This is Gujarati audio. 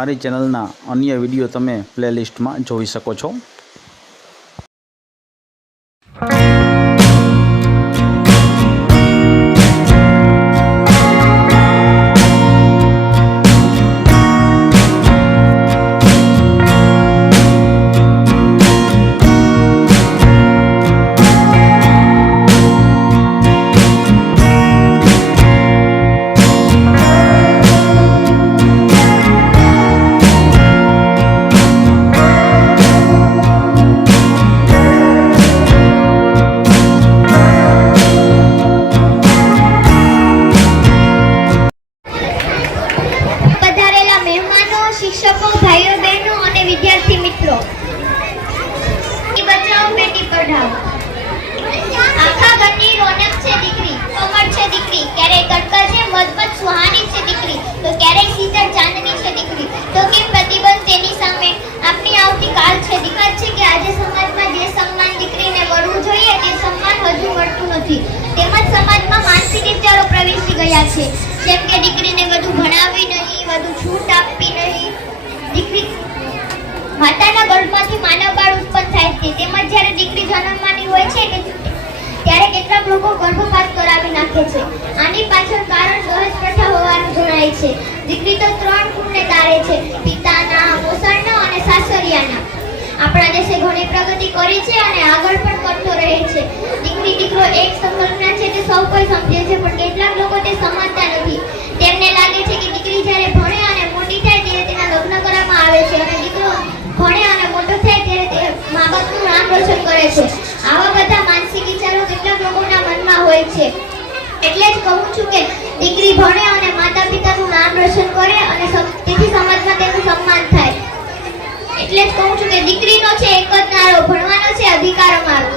મારી ચેનલના અન્ય વિડીયો તમે પ્લેલિસ્ટમાં જોઈ શકો છો। शिक्षकों, भाइयों बहनों और विद्यार्थी मित्रों, बेटी बचाओ बेटी पढ़ाओ। आखा घरनी रोनक छे दीकरी, कमर छे दीकरी, क्यारे तड़का छे मजबूत सुहानी छे दीकरी, तो क्यारे शीतल चांदनी छे दीकरी, तो केम प्रतिबंध तेनी सामे आपनी आवती काल छे। दिखात छे के आज समाजमां जे सम्मान दीकरीने मळवुं जोईए ते सम्मान हजू मळतुं नथी। તેમજ સમાજમાં માનસિક વિચારો પ્રવેશી ગયા છે, જેમ કે દીકરીને વધુ ભણાવવી નહીં, વધુ છૂટ આપવી નહીં। દીકરી માતાના ગર્ભમાંથી માનવ બાળ ઉત્પન્ન થાય છે, તેમજ જ્યારે દીકરી જન્મવાની હોય છે ત્યારે કેટલાક લોકો ગર્ભપાત કરાવી નાખે છે। આની પાછળ કારણ દહેજ પ્રથા હોવાનું જણાય છે। દીકરી તો 3 કુળને તારે છે, પિતાના, મોસાળના અને સાસરિયાના। આપણા દેશે ઘણી પ્રગતિ કરી છે અને આગળ પણ કરતો રહે છે। દીકરી દીકરો એક સંકલ્પના છે તે સૌ કોઈ સમજે છે, પણ કેટલાક લોકો તે સમજતા નથી। તેમને લાગે છે કે દીકરી જ્યારે ભણે અને મોટી થાય ત્યારે તેના લગ્ન કરવામાં આવે છે અને દીકરો ભણે અને મોટો થાય ત્યારે તે મા-બાપનું નામ રોશન કરે છે। આવા બધા માનસિક વિચારો કેટલાક લોકોના મનમાં હોય છે। એટલે જ કહું છું કે દીકરી ભણે અને માતા-પિતાનું નામ રોશન કરે અને તેથી સમાજમાં તેનું સન્માન થાય। એટલે જ કહું છું કે દીકરીનો છે એક જ નારો, ભણવાનો છે અધિકાર અમારો।